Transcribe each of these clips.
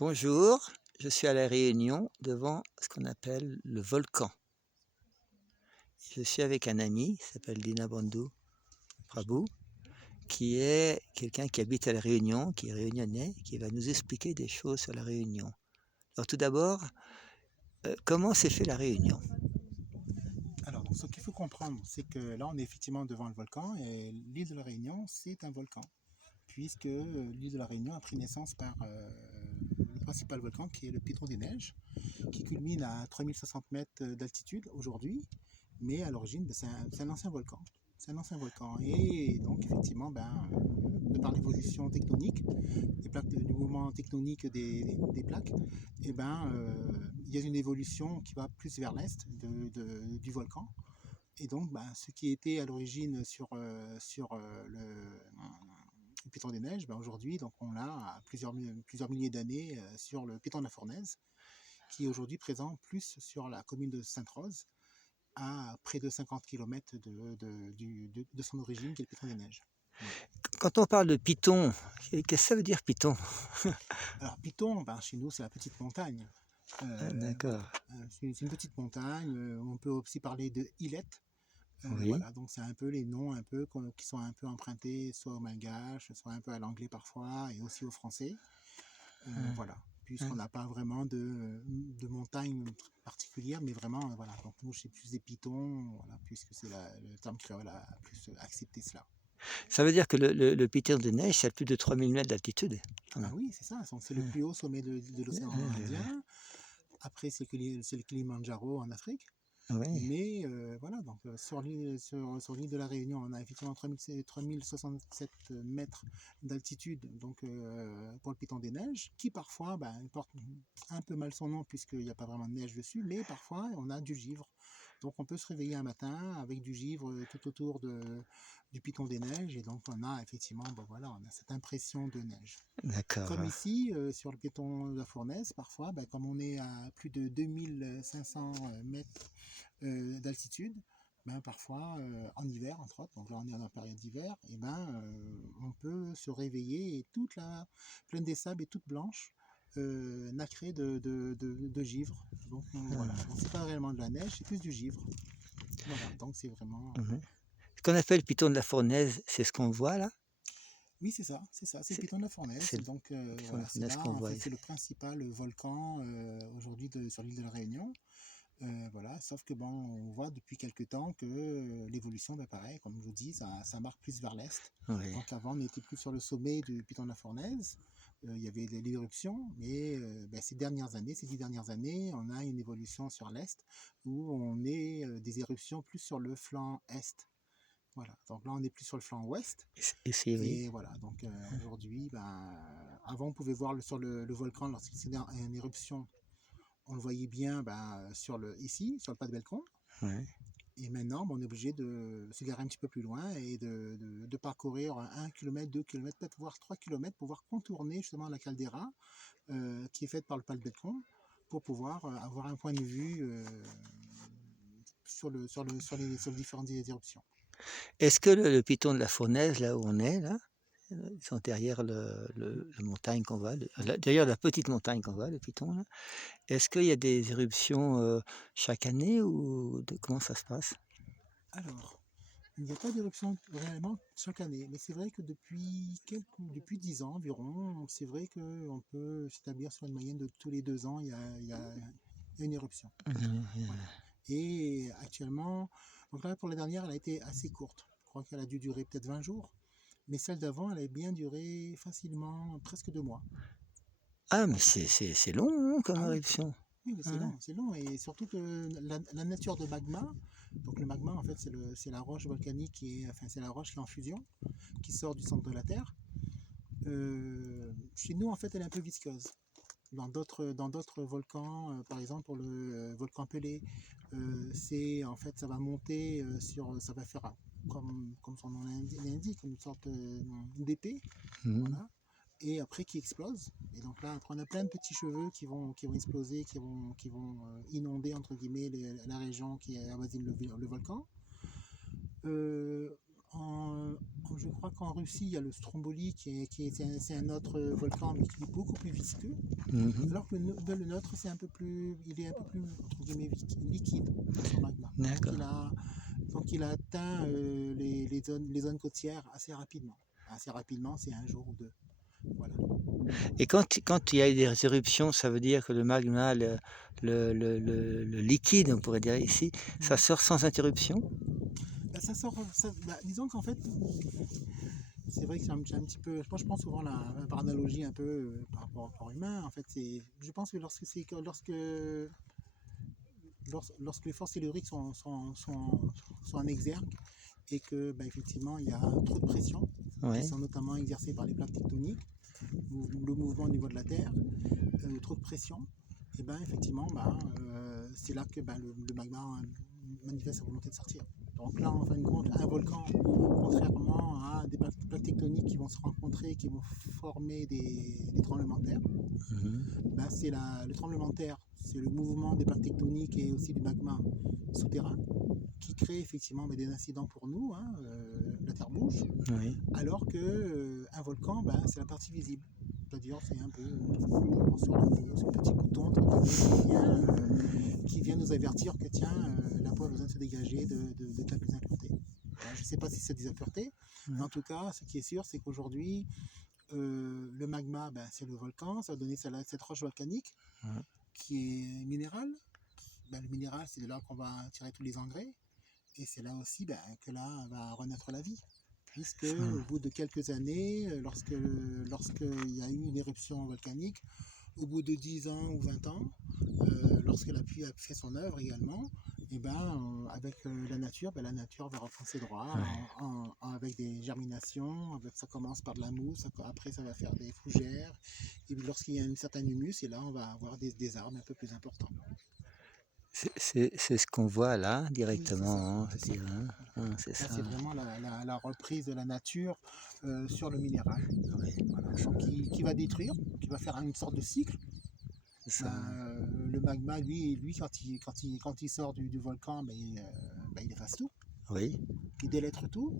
Bonjour, je suis à La Réunion devant ce qu'on appelle le volcan. Je suis avec un ami qui s'appelle Dinabandhu Prabhu, qui est quelqu'un qui habite à La Réunion, qui est réunionnais, qui va nous expliquer des choses sur La Réunion. Alors tout d'abord, comment s'est fait La Réunion? Alors, donc, ce qu'il faut comprendre, c'est que là, on est effectivement devant le volcan et l'île de la Réunion, c'est un volcan, puisque l'île de la Réunion a pris naissance par le principal volcan qui est le Piton des Neiges, qui culmine à 3060 mètres d'altitude aujourd'hui, mais à l'origine, ben, c'est un ancien volcan. C'est un ancien volcan. Et donc, effectivement, de par l'évolution tectonique, du mouvement tectonique des plaques, il y a une évolution qui va plus vers l'est du volcan. Et donc, ce qui était à l'origine sur le Piton des Neiges, aujourd'hui, donc on l'a à plusieurs milliers d'années sur le Piton de la Fournaise, qui est aujourd'hui présent plus sur la commune de Sainte-Rose, à près de 50 km de son origine, qui est le Piton des Neiges. Voilà. Quand on parle de Python, qu'est-ce que ça veut dire Python? Alors, Piton, chez nous, c'est la petite montagne. Ah, Voilà. d'accord, C'est une petite montagne. On peut aussi parler de Ilette. oui. Voilà, donc c'est un peu les noms un peu qui sont un peu empruntés soit au malgache, soit un peu à l'anglais parfois, et aussi au français. Hein, Voilà, puisqu'on hein. n'a pas vraiment de montagne particulière, mais vraiment, voilà. Donc nous, c'est plus des pitons, voilà, puisque c'est le terme créole a plus accepté cela. Ça veut dire que le Python des Neiges, c'est à plus de 3000 mètres d'altitude? Ah Hein, oui, c'est ça, donc c'est le hein, plus haut sommet de l'océan Indien. Après, c'est le Kilimandjaro en Afrique. oui. Mais voilà, donc sur l'île de la Réunion, on a effectivement 3067 mètres d'altitude donc, pour le Piton des Neiges, qui parfois porte un peu mal son nom puisqu'il n'y a pas vraiment de neige dessus, mais parfois on a du givre. Donc on peut se réveiller un matin avec du givre tout autour du Piton des Neiges, et donc on a effectivement, voilà, on a cette impression de neige. D'accord. Comme ici, sur le Piton de la Fournaise, parfois, comme on est à plus de 2500 mètres d'altitude, parfois en hiver entre autres, donc là on est en période d'hiver, on peut se réveiller et pleine des sables et toute blanche, nacrée de givre. Donc voilà, donc c'est pas réellement de la neige, c'est plus du givre. Voilà, donc c'est vraiment. Mmh. Ce qu'on appelle Python de la Fournaise, c'est ce qu'on voit là? Oui, c'est le C'est Piton de la Fournaise. c'est le Donc Python de la voilà, c'est Fournaise là, qu'on en voit fait, ici. c'est le principal volcan aujourd'hui sur l'île de la Réunion. Voilà, sauf que on voit depuis quelque temps que l'évolution, pareil, comme je vous dis, ça marque plus vers l'est. Oui. Donc avant, on était plus sur le sommet du Piton de la Fournaise. Il y avait l'éruption, mais ces 10 dernières années, on a une évolution sur l'est où on est des éruptions plus sur le flanc est. Voilà, donc là, on est plus sur le flanc ouest. Ici, oui. Et voilà, donc aujourd'hui, avant, on pouvait voir sur le volcan lorsqu'il était en éruption, on le voyait bien ici, sur le pas de Bellecombe. Ouais. Et maintenant, on est obligé de se garer un petit peu plus loin et de parcourir 1 km, 2 km, peut-être voire 3 km pour pouvoir contourner justement la caldeira qui est faite par le pas de Bellecombe pour pouvoir avoir un point de vue sur les différentes éruptions. Est-ce que le Python de la Fournaise, là où on est là, ils sont derrière la montagne qu'on voit, derrière la petite montagne qu'on voit, le Python là. Est-ce qu'il y a des éruptions, chaque année ou comment ça se passe? Alors, il n'y a pas d'éruption réellement chaque année, mais c'est vrai que depuis 10 ans environ, c'est vrai qu'on peut s'établir sur une moyenne de tous les 2 ans, il y a une éruption. Voilà. Et actuellement, donc là pour la dernière, elle a été assez courte. Je crois qu'elle a dû durer peut-être 20 jours, mais celle d'avant, elle a bien duré facilement presque 2 mois. Ah mais c'est long, hein, comme Ah oui, éruption? oui, mais Ouais. c'est long, et surtout que la nature de magma, donc le magma en fait c'est la roche volcanique c'est la roche qui est en fusion, qui sort du centre de la Terre. Chez nous, en fait, elle est un peu visqueuse. Dans d'autres volcans, par exemple pour le volcan Pelée, en fait, ça va monter ça va faire comme son nom l'indique, une sorte d'épée, Mmh. voilà, et après qui explose. Et donc là, après, on a plein de petits cheveux qui vont exploser, qui vont inonder entre guillemets la région qui avoisine le volcan. Je crois qu'en Russie, il y a le Stromboli c'est un autre volcan, mais qui est beaucoup plus visqueux. Mhm. Alors que le nôtre, il est un peu plus entre guillemets, liquide, son magma. D'accord. Donc il a atteint les zones côtières assez rapidement. Assez rapidement, c'est un jour ou deux. Voilà. Et quand il y a des éruptions, ça veut dire que le magma, le liquide, on pourrait dire ici, ça Mhm. sort sans interruption? Ça sort, disons qu'en fait, c'est vrai que c'est un petit peu. Moi, je pense souvent par analogie un peu par rapport au corps humain. En fait, je pense que lorsque les forces telluriques sont en exergue et que effectivement il y a trop de pression qui Oui. sont notamment exercées par les plaques tectoniques, le mouvement au niveau de la Terre, trop de pression, et effectivement c'est là que le magma manifeste sa volonté de sortir. Donc là, en fin de compte, un volcan, contrairement à des plaques tectoniques qui vont se rencontrer, qui vont former des tremblements de terre, Mhm. c'est le tremblement de terre, c'est le mouvement des plaques tectoniques et aussi du magma souterrain qui crée effectivement des incidents pour nous, hein, la terre bouge, Oui. alors que un volcan, c'est la partie visible. C'est-à-dire, c'est un peu sur la peau, c'est un petit bouton entre guillemets, qui vient nous avertir que tiens, la peau a besoin de se dégager de quelques impuretés. Alors, je ne sais pas si c'est des impuretés, mais en tout cas, ce qui est sûr, c'est qu'aujourd'hui, le magma, c'est le volcan, ça va donner cette roche volcanique Ouais. qui est minérale. Le minéral, c'est de là qu'on va tirer tous les engrais. Et c'est là aussi que là va renaître la vie. Puisque Ça. au bout de quelques années, lorsqu'il y a eu une éruption volcanique, au bout de 10 ans ou 20 ans, lorsque la pluie a fait son œuvre également, avec la nature va reprendre ses droits Ouais. avec des germinations. Ça commence par de la mousse, après ça va faire des fougères. Et puis lorsqu'il y a une certaine humus, et là on va avoir des arbres un peu plus importants. C'est ce qu'on voit là, Oui, c'est ça. directement, hein, je C'est veux ça. dire, hein. Voilà. Hein, c'est Là, ça. c'est vraiment la reprise de la nature sur le minéral. Oui, Voilà. Donc, qui va détruire, qui va faire une sorte de cycle. c'est ça. Le magma, lui quand il sort du volcan, il efface tout. Oui. Il délètre tout.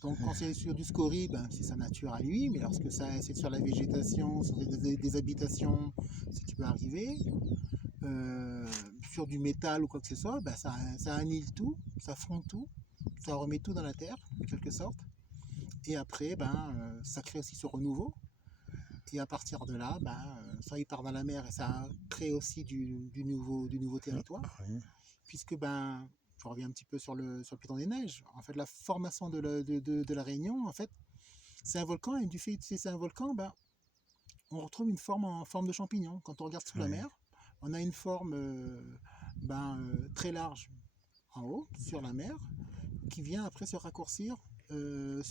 Donc quand c'est sur du scorie, c'est sa nature à lui, mais lorsque c'est sur la végétation, sur des habitations, ce qui peut arriver, euh, sur du métal ou quoi que ce soit, ça annihile tout, ça fond tout, ça remet tout dans la terre, en quelque sorte. Et après, ça crée aussi ce renouveau. Et à partir de là, ça il part dans la mer et ça crée aussi du nouveau territoire. Oui. Puisque je reviens un petit peu sur le piton des neiges. En fait, la formation de la Réunion, en fait, c'est un volcan, et du fait que c'est un volcan, on retrouve une forme en forme de champignon. Quand on regarde sous la Oui. mer, on a une forme très large en haut, sur la mer, qui vient après se raccourcir dans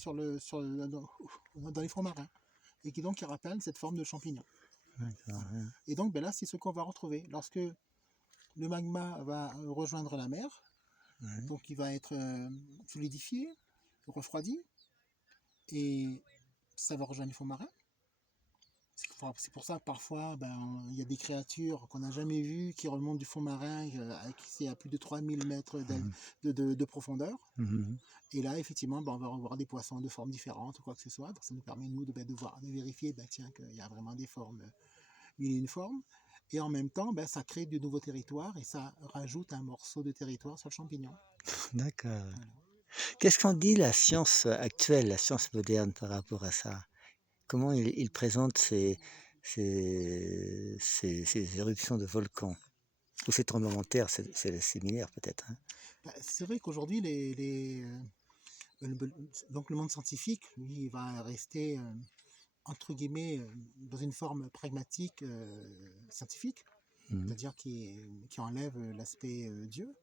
les fonds marins, et qui rappelle cette forme de champignon. D'accord. Voilà. Hein. Et donc là, c'est ce qu'on va retrouver. Lorsque le magma va rejoindre la mer, Oui. donc il va être solidifié, refroidi, et ça va rejoindre les fonds marins. C'est pour ça que parfois, il y a des créatures qu'on n'a jamais vues qui remontent du fond marin, qui c'est à plus de 3000 mètres Mhm. de profondeur. Mhm. Et là, effectivement, on va revoir des poissons de formes différentes ou quoi que ce soit. Donc ça nous permet, nous, de vérifier qu'il y a vraiment des formes mille et une formes. Et en même temps, ça crée de nouveaux territoires et ça rajoute un morceau de territoire sur le champignon. D'accord. Voilà. Qu'est-ce qu'en dit la science actuelle, la science moderne par rapport à ça? Comment il présente ces éruptions de volcans? Ou ces tremblements de terre, c'est similaire peut-être, hein? C'est vrai qu'aujourd'hui, donc le monde scientifique, lui, il va rester, entre guillemets, dans une forme pragmatique scientifique, Mhm. c'est-à-dire qui enlève l'aspect Dieu.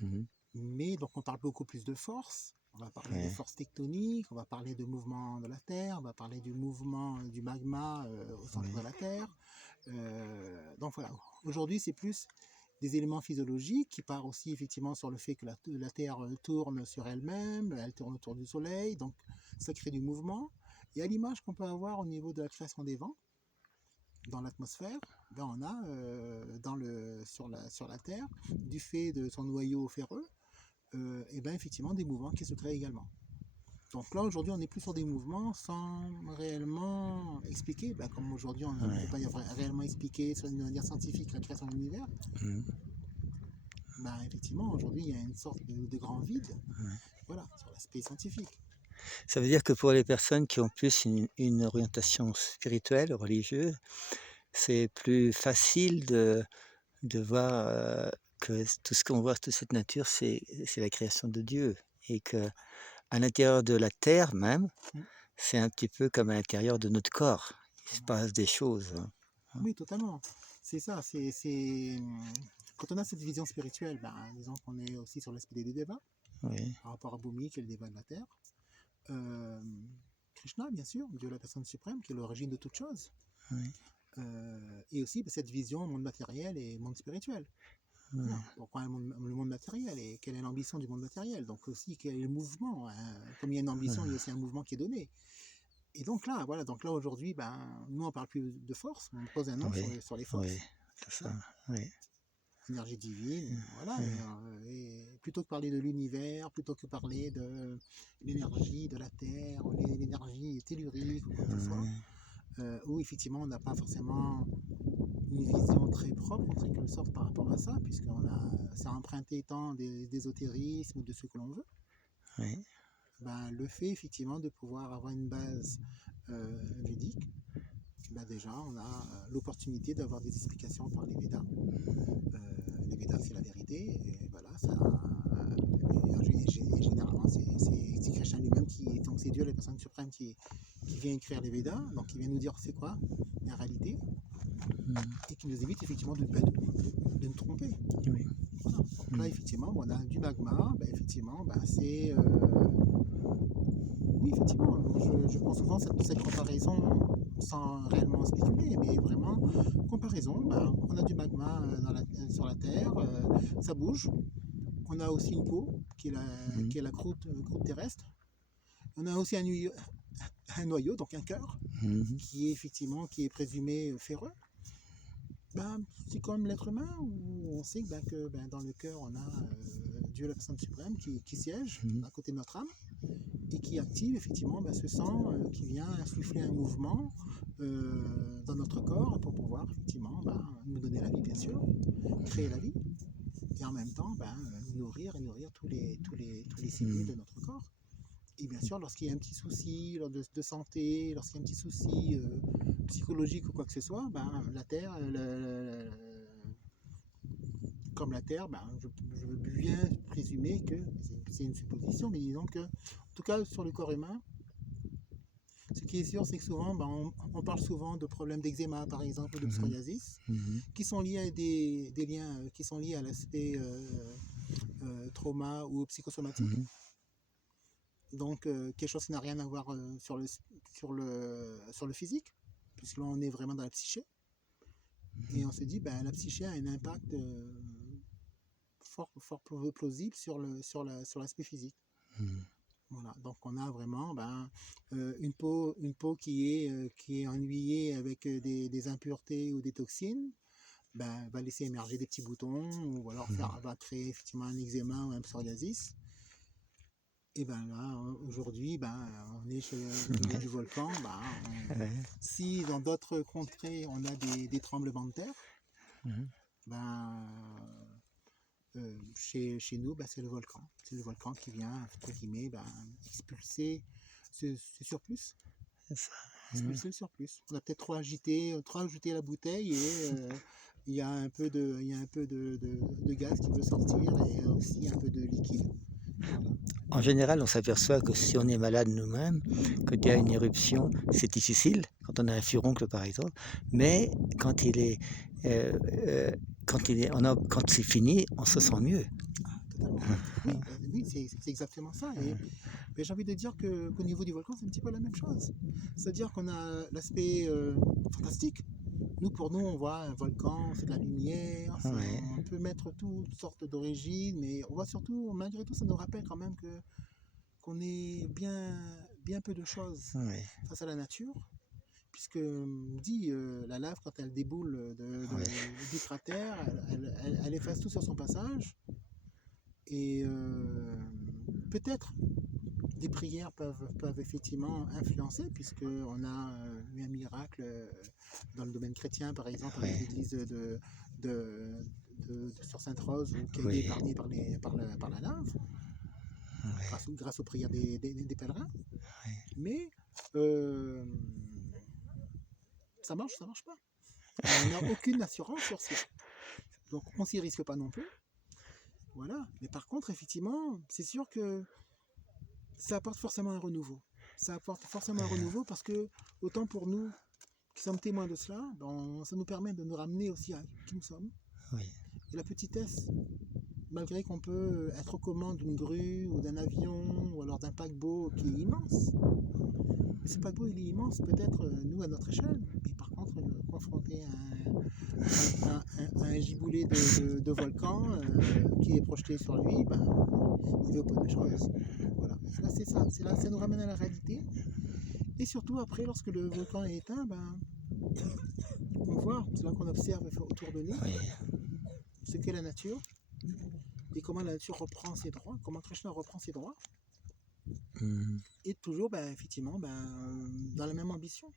Mhm. Mais donc on parle beaucoup plus de force. On va parler des Ouais. forces tectoniques, on va parler de mouvement de la Terre, on va parler du mouvement du magma au centre de Oui. la Terre. Donc voilà, aujourd'hui c'est plus des éléments physiologiques qui partent aussi effectivement sur le fait que la Terre tourne sur elle-même, elle tourne autour du Soleil, donc ça crée du mouvement. Et à l'image qu'on peut avoir au niveau de la création des vents dans l'atmosphère, on a sur la Terre, du fait de son noyau ferreux, effectivement des mouvements qui se créent également. Donc là, aujourd'hui, on est plus sur des mouvements sans réellement expliquer, comme aujourd'hui, on ne Ouais. peut pas réellement expliquer d'une manière scientifique la création de l'univers. Mm. Effectivement, aujourd'hui, il y a une sorte de grand vide, Ouais. voilà, sur l'aspect scientifique. Ça veut dire que pour les personnes qui ont plus une orientation spirituelle, religieuse, c'est plus facile de voir que tout ce qu'on voit, toute cette nature, c'est la création de Dieu. Et que à l'intérieur de la terre même, Mm. c'est un petit peu comme à l'intérieur de notre corps. Il se Totalement. passe des choses. Hein. Oui, totalement. C'est ça. Quand on a cette vision spirituelle, disons qu'on est aussi sur l'aspect des devas, Oui, par rapport à Bhumi, qui est le déva de la terre. Euh, Krishna, bien sûr, Dieu la personne suprême, qui est l'origine de toute chose. oui, Et aussi cette vision monde matériel et monde spirituel. oui, Voilà. Pourquoi le monde matériel et quelle est l'ambition du monde matériel? Donc aussi quel est le mouvement, hein. Comme il y a une ambition, il y a aussi un mouvement qui est donné. Et donc là, voilà, donc là aujourd'hui, nous on parle plus de force, on pose un nom oui, sur les oui, forces. c'est ça. Voilà. Oui, Énergie divine, voilà. oui, Et plutôt que parler de l'univers, plutôt que parler de l'énergie de la Terre, ou l'énergie tellurique ou quoi que ce soit, où effectivement on n'a pas forcément une vision très propre en quelque sorte par rapport à ça, c'est emprunté tant d'ésotérisme ou de ce que l'on veut. oui, Le fait effectivement de pouvoir avoir une base védique, déjà on a l'opportunité d'avoir des explications par les Védas. Les Védas c'est la vérité, et voilà, et généralement c'est Krishna lui-même donc c'est Dieu la personne suprême qui vient écrire les Védas, donc qui vient nous dire c'est quoi la réalité, et qui nous évite effectivement de nous tromper. oui. Voilà. Donc là effectivement on a du magma, effectivement c'est oui, effectivement, je prends souvent cette comparaison sans réellement spéculer, mais vraiment, comparaison, on a du magma sur la Terre, ça bouge. On a aussi une peau, qui est la croûte terrestre. On a aussi un noyau, donc un cœur, qui est présumé ferreux. C'est comme l'être humain, où on sait que dans le cœur, on a Dieu, la personne suprême, qui siège à côté de notre âme, et qui active effectivement ce sang qui vient insuffler un mouvement dans notre corps pour pouvoir effectivement nous donner la vie, bien sûr, créer la vie, et en même temps nous nourrir et nourrir tous les cellules de notre corps. Et bien sûr, lorsqu'il y a un petit souci de santé, lorsqu'il y a un petit souci psychologique ou quoi que ce soit, la Terre, comme la Terre, je veux bien présumer que c'est une supposition, mais disons que, en tout cas sur le corps humain, ce qui est sûr, c'est que souvent, on parle souvent de problèmes d'eczéma, par exemple, ou de psoriasis, qui sont liés à des liens qui sont liés à l'aspect trauma ou psychosomatique. Donc, quelque chose qui n'a rien à voir sur le physique, puisque là, on est vraiment dans la psyché. Et on se dit, la psyché a un impact fort plausible sur l'aspect physique. Voilà, donc on a vraiment une peau qui est ennuyée avec des impuretés ou des toxines, va laisser émerger des petits boutons, ou alors va créer effectivement un eczéma ou un psoriasis. Et là, aujourd'hui, on est chez au niveau du volcan. Si dans d'autres contrées, on a des tremblements de terre, chez nous, c'est le volcan. C'est le volcan qui vient, entre guillemets, expulser ce surplus. C'est ça. Expulser le surplus. On a peut-être trop ajouté la bouteille, et il y a un peu de gaz qui veut sortir, et aussi un peu de liquide. Voilà. En général, on s'aperçoit que si on est malade nous-mêmes, quand il y a une éruption, c'est difficile, quand on a un furoncle par exemple, mais quand c'est fini, on se sent mieux. Totalement. Oui, c'est exactement ça. Et j'ai envie de dire qu'au niveau du volcan, c'est un petit peu la même chose. C'est-à-dire qu'on a l'aspect fantastique. Pour nous, on voit un volcan, c'est de la lumière, on peut mettre toutes sortes d'origines, mais on voit surtout, malgré tout, ça nous rappelle quand même qu'on est bien peu de choses face à la nature, puisque dit la lave, quand elle déboule du cratère, elle efface tout sur son passage, et peut-être des prières peuvent effectivement influencer, puisqu'on a eu un miracle dans le domaine chrétien, par exemple, avec Oui, l'église de, de Sœur Sainte-Rose, qui a été oui, épargnée par la lave, oui, grâce aux prières des pèlerins. oui, Mais ça marche pas. On n'a aucune assurance sur cela. Donc on s'y risque pas non plus. Voilà. Mais par contre, effectivement, c'est sûr que ça apporte forcément un renouveau. Ça apporte forcément un renouveau parce que, autant pour nous qui sommes témoins de cela, ben, ça nous permet de nous ramener aussi à qui nous sommes. oui, Et la petitesse, malgré qu'on peut être aux commandes d'une grue ou d'un avion ou alors d'un paquebot qui est immense, mais ce paquebot il est immense peut-être nous à notre échelle, mais par contre confronté à un giboulé de volcan qui est projeté sur lui, ben, il veut pas de choses. Voilà. Là c'est ça, là ça nous ramène à la réalité. Et surtout après, lorsque le volcan est éteint, ben, on voit, c'est là qu'on observe autour de nous oui. ce qu'est la nature et comment la nature reprend ses droits, comment Krishna reprend ses droits, Mhm. et toujours ben, effectivement dans la même ambition.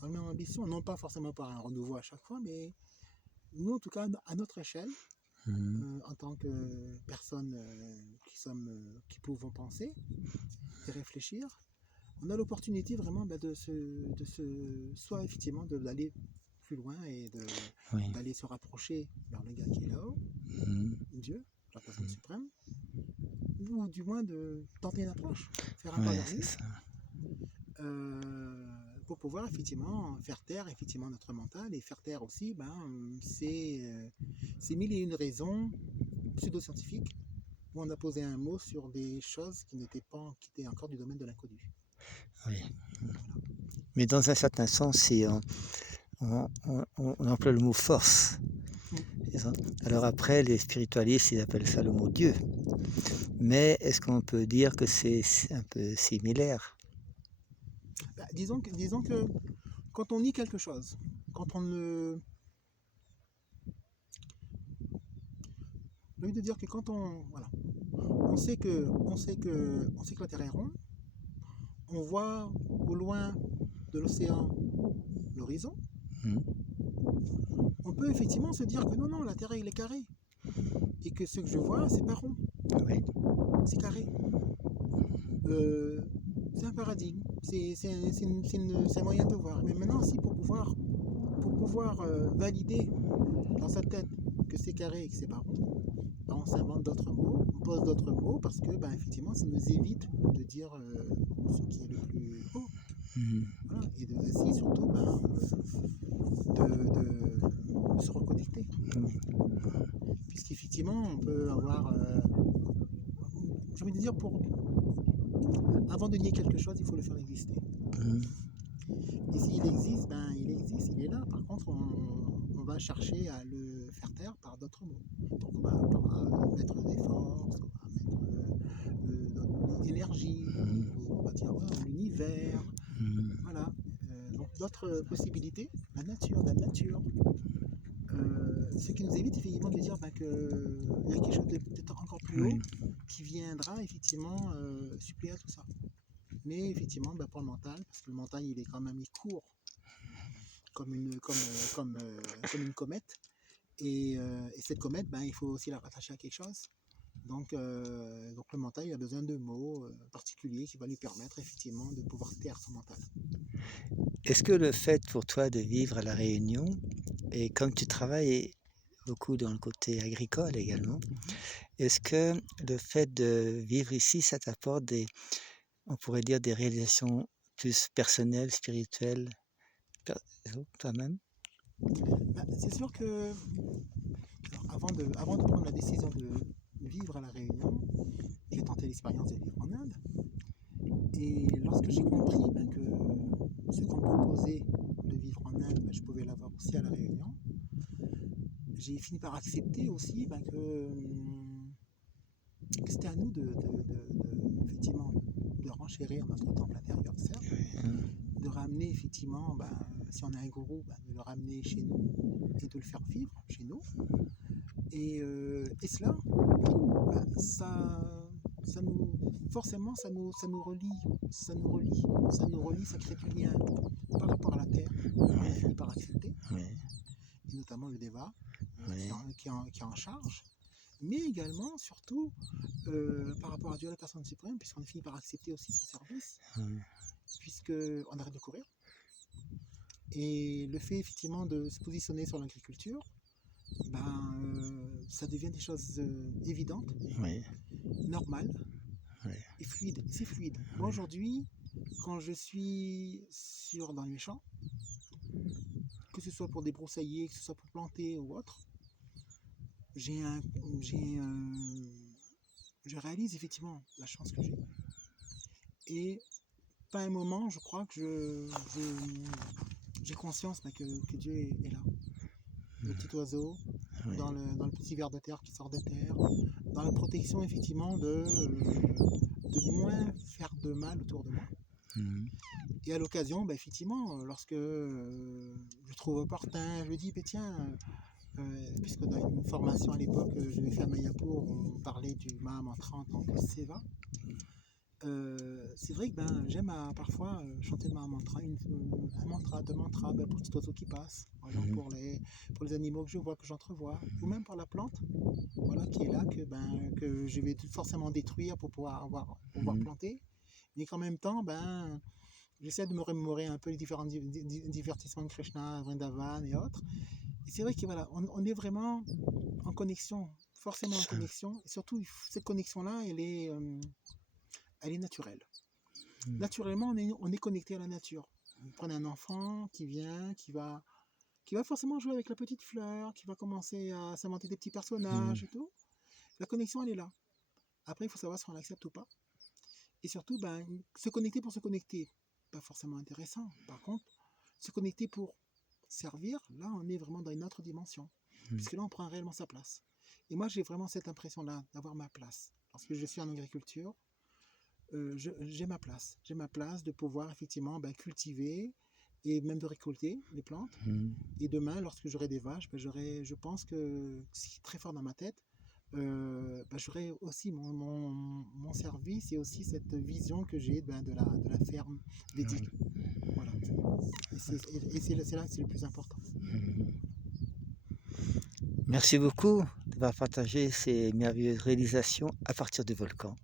Dans la même ambition, non pas forcément par un renouveau à chaque fois, mais nous en tout cas à notre échelle, Mhm. en tant que personnes qui pouvons penser et réfléchir, on a l'opportunité vraiment soit effectivement d'aller plus loin et Oui. d'aller se rapprocher vers le gars qui est là-haut, Mhm. Dieu, la personne suprême, ou du moins de tenter une approche, faire un pas Ouais, vers c'est lui, ça. pour pouvoir effectivement faire taire effectivement notre mental et faire taire aussi ces mille et une raisons pseudo-scientifiques où on a posé un mot sur des choses qui étaient encore du domaine de l'inconnu. Oui. Voilà. Mais dans un certain sens, si on emploie le mot force. Mm. C'est ça. Alors après, les spiritualistes, ils appellent ça le mot Dieu. Mais est-ce qu'on peut dire que c'est un peu similaire? Bah, disons que quand on nie quelque chose, quand on ne... J'ai envie de dire que quand on... Voilà, on sait que la Terre est ronde, on voit au loin de l'océan l'horizon, Mhm. on peut effectivement se dire que non, non, la Terre elle est carrée. Et que ce que je vois, c'est pas rond, Oui. c'est carré. Euh, c'est un paradigme, c'est un moyen de voir. Mais maintenant, si pour pouvoir valider dans sa tête que c'est carré et que c'est pas rond, ben, on s'invente d'autres mots, on pose d'autres mots parce que ben, effectivement, ça nous évite de dire ce qui est le plus haut. Mhm. Voilà. Et ainsi, surtout, de se reconnecter. Puisqu'effectivement, on peut avoir. J'ai envie de dire, avant de nier quelque chose, il faut le faire exister. Mhm. Et s'il existe, ben il existe, il est là. Par contre, on va chercher à le faire taire par d'autres mots. Donc on va mettre des forces, on va mettre notre énergie, on va dire l'univers, Mhm. voilà. Donc d'autres possibilités, la nature. Ce qui nous évite effectivement de dire qu'il y a quelque chose de peut-être encore plus haut Oui. qui viendra effectivement suppléer à tout ça. Mais effectivement, pour le mental, parce que le mental il est quand même il court comme une comète. Et cette comète, il faut aussi la rattacher à quelque chose. Donc le mental, il a besoin de mots particuliers qui vont lui permettre effectivement de pouvoir taire son mental. Est-ce que le fait pour toi de vivre à La Réunion, et comme tu travailles beaucoup dans le côté agricole également, Mhm. est-ce que le fait de vivre ici, ça t'apporte on pourrait dire des réalisations plus personnelles, spirituelles, per- toi-même? C'est sûr que alors, avant de prendre la décision de vivre à La Réunion, j'ai tenté l'expérience de vivre en Inde. Et lorsque j'ai compris que ce qu'on me proposait de vivre en Inde, je pouvais l'avoir aussi à La Réunion, j'ai fini par accepter aussi que c'était à nous effectivement, de renchérir notre temple intérieur, certes, de ramener effectivement, si on a un gourou, de le ramener chez nous et de le faire vivre chez nous. Et cela, ça, forcément, ça nous relie, ça crée du lien par rapport à la terre, on finit par accepter, Oui, et notamment le débat oui, qui est en charge, mais également, surtout, par rapport à Dieu, la personne suprême, puisqu'on finit par accepter aussi son service, oui, puisqu'on arrête de courir. Et le fait effectivement de se positionner sur l'agriculture, ça devient des choses évidentes, oui, normales oui, et fluides. C'est fluide. Moi aujourd'hui, quand je suis dans les champs, que ce soit pour débroussailler, que ce soit pour planter ou autre, j'ai un, je réalise effectivement la chance que j'ai. Et pas un moment, je crois que j'ai conscience que Dieu est là. Le petit oiseau, oui, dans le petit ver de terre qui sort de terre, dans la protection effectivement de moins faire de mal autour de moi. mhm, Et à l'occasion, effectivement, lorsque je trouve opportun, je dis, tiens, puisque dans une formation à l'époque, je l'ai fait à Mayapur, on parlait du Mahamantra en tant que Seva. C'est vrai que j'aime parfois chanter le Mahamantra, un mantra, deux mantras pour le petit oiseau qui passe, voilà, mhm, pour les animaux que je vois, que j'entrevois, ou même pour la plante, voilà, qui est là, que je vais forcément détruire pour pouvoir mhm, planter, mais qu'en même temps, j'essaie de me remémorer un peu les différents divertissements de Krishna, Vrindavan et autres. Et c'est vrai que voilà, on est vraiment en connexion, forcément en connexion, et surtout cette connexion-là, elle est naturelle. mhm, Naturellement, on est connecté à la nature. Vous prenez un enfant qui vient, qui va forcément jouer avec la petite fleur, qui va commencer à s'inventer des petits personnages et tout. La connexion, elle est là. Après, il faut savoir si on l'accepte ou pas. Et surtout, se connecter pour se connecter, pas forcément intéressant. Par contre, se connecter pour servir, là, on est vraiment dans une autre dimension. mhm. Puisque là, on prend réellement sa place. Et moi, j'ai vraiment cette impression-là, d'avoir ma place. Lorsque je suis en agriculture, j'ai ma place. J'ai ma place de pouvoir effectivement cultiver et même de récolter les plantes. Mhm. Et demain, lorsque j'aurai des vaches, je pense que ce qui est très fort dans ma tête, j'aurai aussi mon service et aussi cette vision que j'ai de la ferme védique. Voilà. Et c'est là que c'est le plus important. Mhm. Merci beaucoup d'avoir partagé ces merveilleuses réalisations à partir du volcan.